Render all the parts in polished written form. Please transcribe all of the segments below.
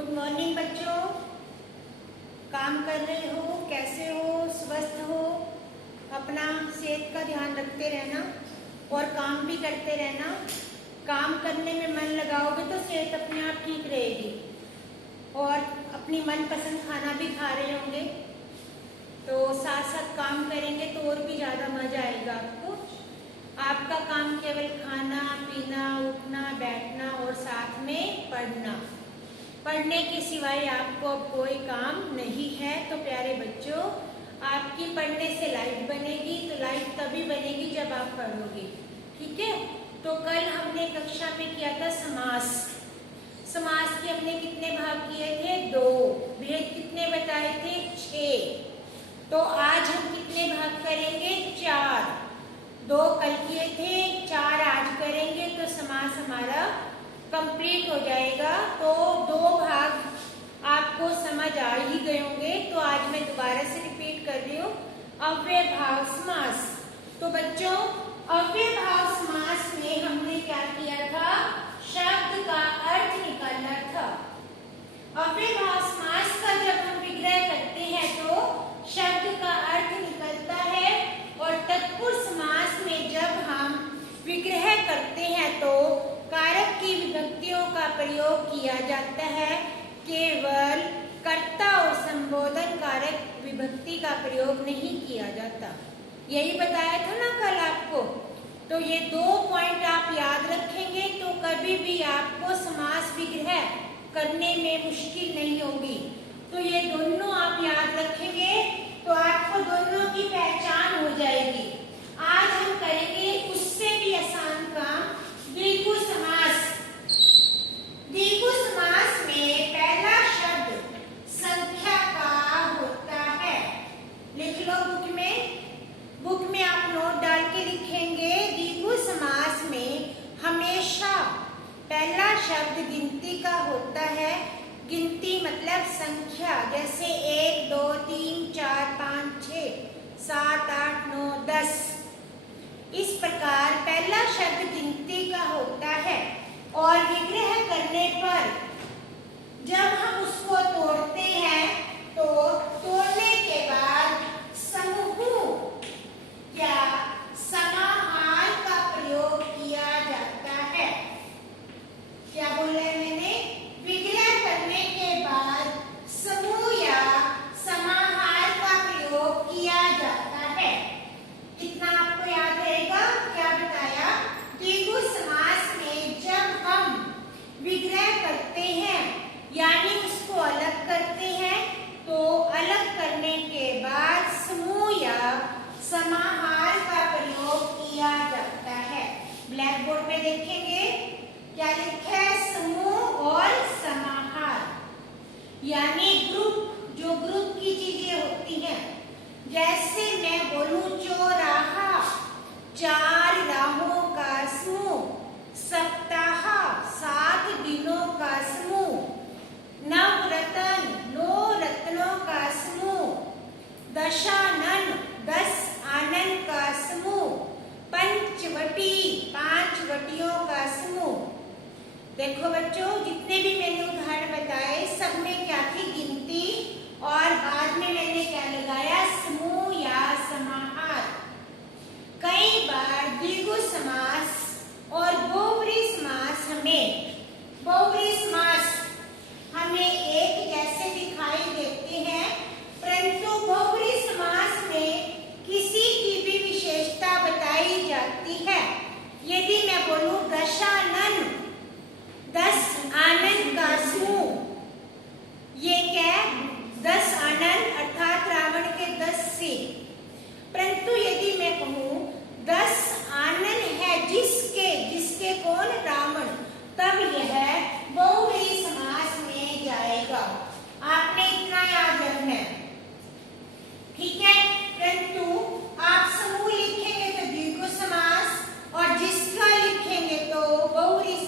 Good morning बच्चों। काम कर रहे हो, कैसे हो, स्वस्थ हो? अपना सेहत का ध्यान रखते रहना और काम भी करते रहना। काम करने में मन लगाओगे तो सेहत अपने आप ठीक रहेगी और अपनी मनपसंद खाना भी खा रहे होंगे तो साथ साथ काम करेंगे तो और भी ज़्यादा मजा आएगा आपको। आपका काम केवल खाना पीना, उठना बैठना और साथ में पढ़ना। पढ़ने के सिवाय आपको अब कोई काम नहीं है। तो प्यारे बच्चों, आपकी पढ़ने से लाइफ बनेगी तो लाइफ तभी बनेगी जब आप पढ़ोगे, ठीक है। तो कल हमने कक्षा में किया था समास। समास के हमने कितने भाग किए थे? 2। भेद कितने बताए थे? 6। तो आज हम कितने भाग करेंगे? 4। 2 कल किए थे, 4 आज करेंगे तो समास हमारा कंप्लीट हो जाएगा। तो 2 भाग आपको समझ आ ही गए होंगे। तो आज मैं दोबारा से रिपीट कर रही हूँ, अव्ययभाव समास। तो बच्चों, अव्ययभाव समास में हमने क्या किया था? शब्द का अर्थ निकालना था। अव्ययभाव समास का जब हम विग्रह करते हैं तो शब्द का अर्थ निकलता है और तत्पुरुष समास में जब हम विग्रह करते हैं तो कारक की विभक्तियों का प्रयोग किया जाता है। केवल कर्ता और संबोधन कारक विभक्ति का प्रयोग नहीं किया जाता। यही बताया था ना कल आपको। तो ये 2 पॉइंट आप याद रखेंगे तो कभी भी आपको समास विग्रह करने में मुश्किल नहीं होगी। तो ये दोनों आप याद रखेंगे तो आपको दोनों की पहचान हो जाएगी। आज हम करेंगे उससे भी आसान काम, द्विगु समास। द्विगु समास में पहला शब्द संख्या का होता है। लिख लो बुक में। बुक में आप नोट डाल के लिखेंगे, द्विगु समास में हमेशा पहला शब्द गिनती का होता है। गिनती मतलब संख्या, जैसे 1 2 3 4 5 6 7 8 9 10। इस प्रकार पहला शब्द गिनती का होता है और विग्रह करने पर जब हम उसको तोड़ते हैं तो तोड़ने के बाद समूह या समाहार का प्रयोग किया जाता है। क्या बोला है मैंने? विग्रह करने के बाद समूह या समाहार का प्रयोग किया जाता है। इतना आपको याद रहेगा। क्या बताया? द्विगु समास में जब हम विग्रह करते हैं यानी उसको अलग करते हैं तो अलग करने के बाद समूह या समाहार का प्रयोग किया जाता है। ब्लैक बोर्ड पे देखेंगे क्या लिखा है? समूह और समाहार, यानी ग्रुप, जो ग्रुप की चीजें होती हैं। जैसे मैं बोलूं चौराहा, 4 राहों का समूह। सप्ताह, 7 दिनों का समूह। नवरत्न, 9 रत्नों का समूह। दशानन, 10 आनंद का समूह। पंचवटी, 5 वटियों का समूह। देखो बच्चों, जितने भी मैंने उदाहरण बताए सब में क्या थी? गिनती, और बाद में मैंने क्या लगाया? समूह या समाहार। कई बार द्विगु समास और बहुव्रीहि समास हमें एक जैसे दिखाई देते हैं, परंतु बहुव्रीहि समास में किसी की भी विशेषता बताई जाती है। यदि मैं बोलूं दशानन, 10 आनंद का समूह, ये क्या है? 10 आनंद अर्थात रावण के 10 सिर। परंतु यदि मैं कहूं 10 आनंद है जिसके कौन? रावण, तब यह बहुव्रीहि समास में जाएगा। आपने इतना याद रखना है, ठीक है। परंतु आप समूह लिखेंगे तो द्विगु समास और जिसका लिखेंगे तो बहुव्रीहि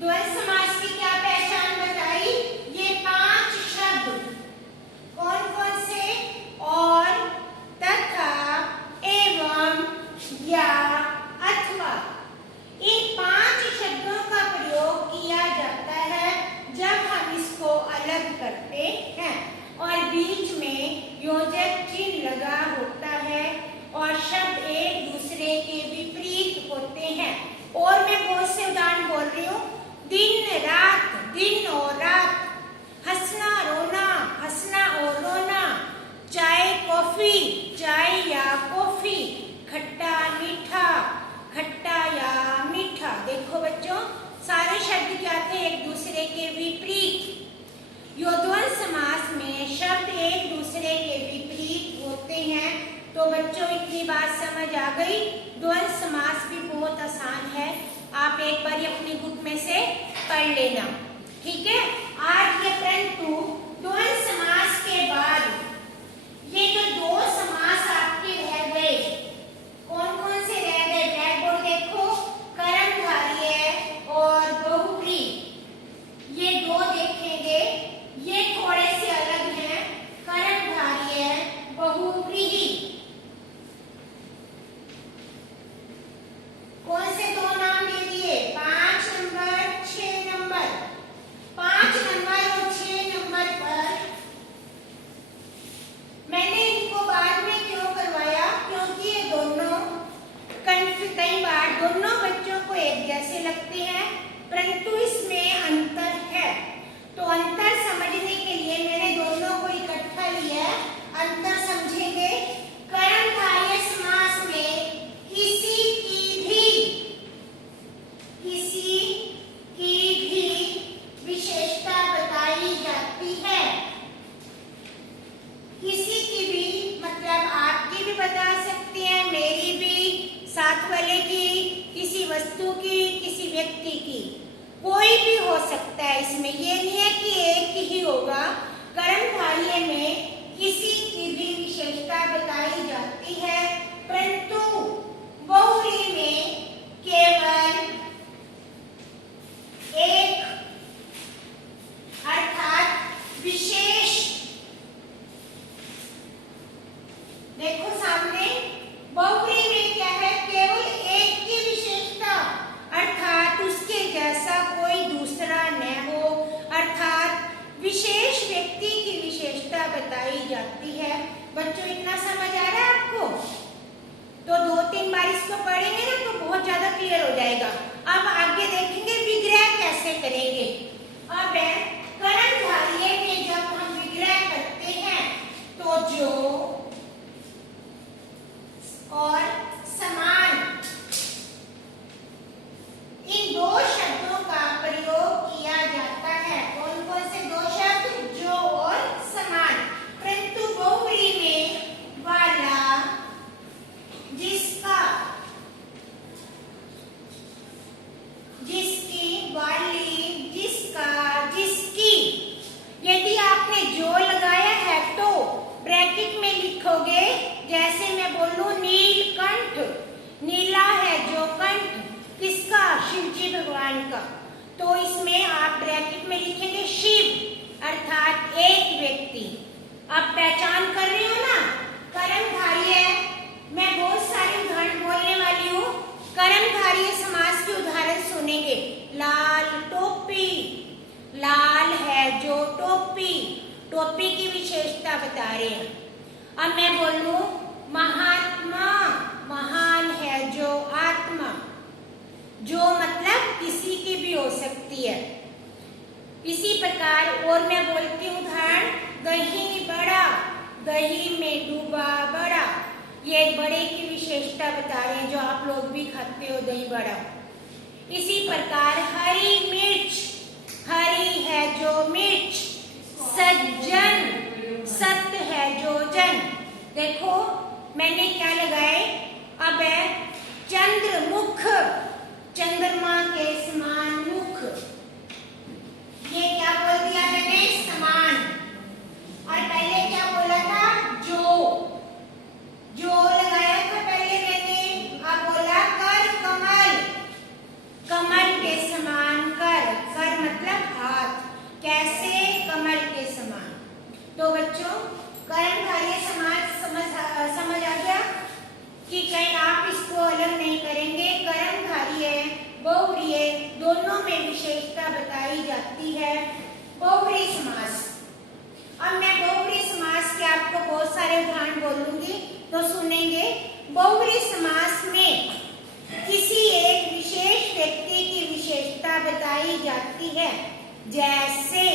द्वंद्व समास की क्या पहचान बताई? ये 5 शब्द कौन कौन से? और, तथा, एवं, या, अथवा। इन 5 शब्दों का प्रयोग किया जाता है जब हम इसको अलग करते हैं और बीच में योजक चिन्ह लगा होता है और शब्द एक दूसरे के विपरीत होते हैं। और मैं बहुत से उदाहरण बोल रही हूँ। दिन रात, दिन और रात, हंसना रोना, हंसना और रोना, चाय कॉफी, चाय या कॉफी, खट्टा मीठा, खट्टा या मीठा। देखो बच्चों, सारे शब्द क्या थे? एक दूसरे के विपरीत। यो द्वंद्व समास में शब्द एक दूसरे के विपरीत होते हैं। तो बच्चों इतनी बात समझ आ गई। द्वंद्व समास भी बहुत आसान है, आप एक बार अपनी बुक में से पढ़ लेना, ठीक है। आज ये परंतु द्वंद्व समास के बाद ये जो 2 समास आपके रह गए, कौन कौन से रह गए? ब्लैक बोर्ड देखो, कर्मधारय और बहुव्रीहि। ये 2 देखेंगे, ये थोड़े से अलग हैं, कर्मधारय, बहुव्रीहि। कौन से 2 नाम दे दिए? 5 नंबर, 6 नंबर। 5 नंबर और 6 नंबर पर मैंने इनको बाद में क्यों करवाया? क्योंकि ये दोनों कई बार दोनों बच्चों को एक जैसे लगते हैं, परंतु इसमें अंतर है। तो अंतर समझने के लिए मैंने दोनों को इकट्ठा लिया। अंतर समझेंगे। कर्मधारय समास में किसी की भी विशेषता बताई जाती है। किसी की भी मतलब आपकी भी बता सकते हैं, मेरी भी, साथ वाले की, किसी वस्तु की, किसी व्यक्ति की, कोई भी हो सकता है। इसमें ये नहीं है कि एक ही होगा। कर्मधारय में किसी की भी विशेषता बताई जाती है, परंतु बहुव्रीहि में केवल एक अर्थात विशेष। देखो सामने, बहुव्रीहि में क्या है? केवल एक की विशेषता, अर्थात उसके जैसा कोई दूसरा न हो, अर्थात विशेष व्यक्ति की विशेषता बताई जाती है। बच्चों इतना समझ आ रहा है आपको? तो 2-3 बार इसको पढ़ेंगे ना तो बहुत ज्यादा क्लियर हो जाएगा। अब आगे देखेंगे विग्रह कैसे करेंगे। अब कर्मधारय में जब हम विग्रह करते हैं तो जो और समान, इन 2 शब्दों का प्रयोग किया जाता है। कौन कौन से 2 शब्द? जो और समान। परंतु बहुव्रीहि में वाला, जिसका, जिसकी, वाली, जिसका, जिसकी। यदि आपने जो लगाया है तो ब्रैकेट में लिखोगे। जैसे मैं बोलूं नीलकंठ, नीला है जो कंठ, किसका? शिव जी भगवान का। तो इसमें आप ब्रैकेट में लिखेंगे शिव, अर्थात एक व्यक्ति। आप पहचान कर रहे हो ना? कर्मधारय, मैं बहुत सारे उदाहरण बोलने वाली हूँ। कर्मधारय समास के उदाहरण सुनेंगे। लाल टोपी, लाल है जो टोपी, टोपी की विशेषता बता रहे हैं। अब मैं बोलूं महात्मा, महान है जो आत्मा, जो मतलब किसी की भी हो सकती है। इसी प्रकार और मैं बोलती हूँ उदाहरण, दही बड़ा, दही में डूबा बड़ा। ये बड़े की विशेषता बता रहे हैं, जो आप लोग भी खाते हो दही बड़ा। इसी प्रकार हरी मिर्च, हरी है जो मिर्च, सज्जन, सत्य है जो जन। देखो मैंने क्या लगाए? अब है चंद्रमुख, चंद्रमा के समान मुख। ये क्या बोल दिया मैंने? समान। और पहले क्या बोला था? जो लगाया था पहले मैंने। अब बोला कर कमल, कमल के समान कर। कैसे कमल के समान। तो बच्चों कर्मधारय समास समझ आ गया कि कहीं आप इसको अलग नहीं करेंगे। कर्मधारय बहुव्रीहि दोनों में विशेषता बताई जाती है। बहुव्रीहि समास, अब मैं बहुव्रीहि समास के आपको बहुत सारे उदाहरण बोलूंगी तो सुनेंगे। बहुव्रीहि समास में किसी एक विशेष व्यक्ति की विशेषता बताई जाती है। जैसे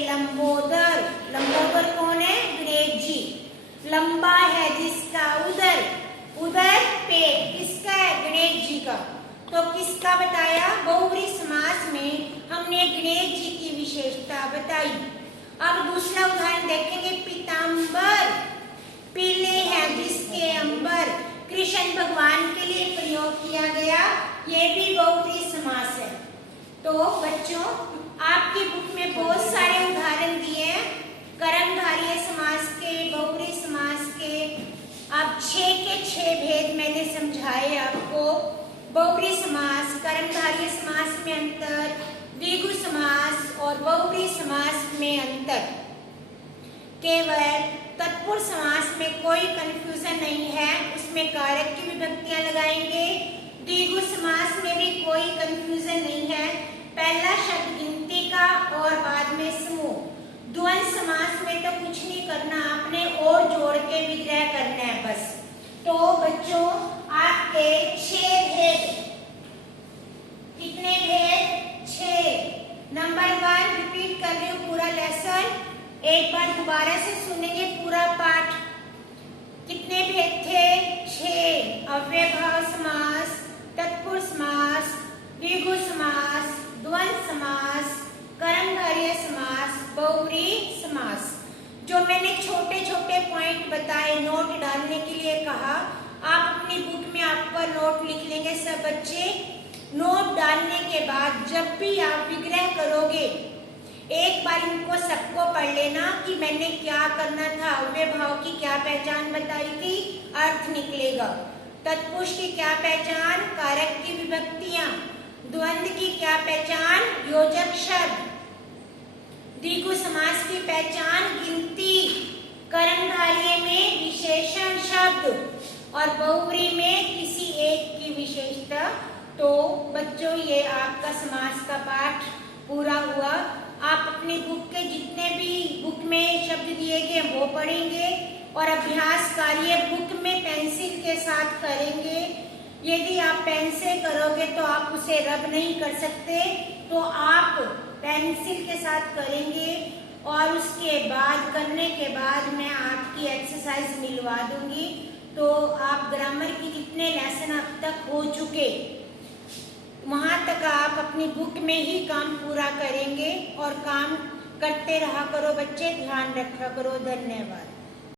लंबोदर, लंबोदर कौन है? गणेश जी। लंबा है जिसका उदर, उदर पेट किसका है? गणेश जी का। तो किसका बताया? बहुव्रीहि समास में हमने गणेश जी की विशेषता बताई। अब दूसरा उदाहरण देखेंगे। पीतांबर, पीले हैं जिसके अंबर, कृष्ण भगवान के लिए प्रयोग किया गया, ये भी बहुव्रीहि समास है। तो बच्चों आपकी बुक में बहुत सारे उदाहरण दिए हैं कर्मधारय समास के, बहुव्रीहि समास के। अब 6 के 6 भेद मैंने समझाए आपको। बहुव्रीहि समास, कर्मधारय समास में अंतर, द्विगु समास और बहुव्रीहि समास में अंतर। केवल तत्पुरुष समास में कोई कंफ्यूजन नहीं है, उसमें कारक की विभक्तियां लगाएंगे। द्विगु समास में भी कोई कंफ्यूजन नहीं है, पहला शब्द गिनती का और बाद में समूह। द्वंद्व समास में तो कुछ नहीं करना, आपने और जोड़ के विग्रह करना है बस। तो बच्चों आपके 6 भेद, कितने भेद? 6। नंबर 1 रिपीट कर रही हूँ पूरा लेसन, एक बार दोबारा से सुनेंगे पूरा पाठ। कितने भेद थे? 6। अव्ययभाव समास, तत्पुरुष समास, द्विगु समास, द्वंद्व समास, कर्मधारय समास, बहुव्रीहि समास। जो मैंने छोटे छोटे पॉइंट बताए, नोट डालने के लिए कहा, आप अपनी बुक में आपका नोट लिख लेंगे सब बच्चे। नोट डालने के बाद जब भी आप विग्रह करोगे एक बार इनको सबको पढ़ लेना कि मैंने क्या करना था। अव्ययभाव की क्या पहचान बताई थी? अर्थ निकलेगा। तत्पुरुष की क्या पहचान? कारक की विभक्तियां। द्वंद्व की क्या पहचान? योजक शब्द। द्विगु समास की पहचान गिनती, कर्मधारय में विशेषण शब्द और बहुव्रीहि में किसी एक की विशेषता। तो बच्चों ये आपका समास का पाठ पूरा हुआ। आप अपनी बुक के जितने भी बुक में शब्द दिए गए वो पढ़ेंगे और अभ्यास कार्य बुक में पेंसिल के साथ करेंगे। यदि आप पेन से करोगे तो आप उसे रब नहीं कर सकते, तो आप पेंसिल के साथ करेंगे और उसके बाद करने के बाद मैं आपकी एक्सरसाइज मिलवा दूंगी। तो आप ग्रामर की जितने लेसन अब तक हो चुके वहां तक आप अपनी बुक में ही काम पूरा करेंगे और काम करते रहा करो बच्चे, ध्यान रखा करो। धन्यवाद।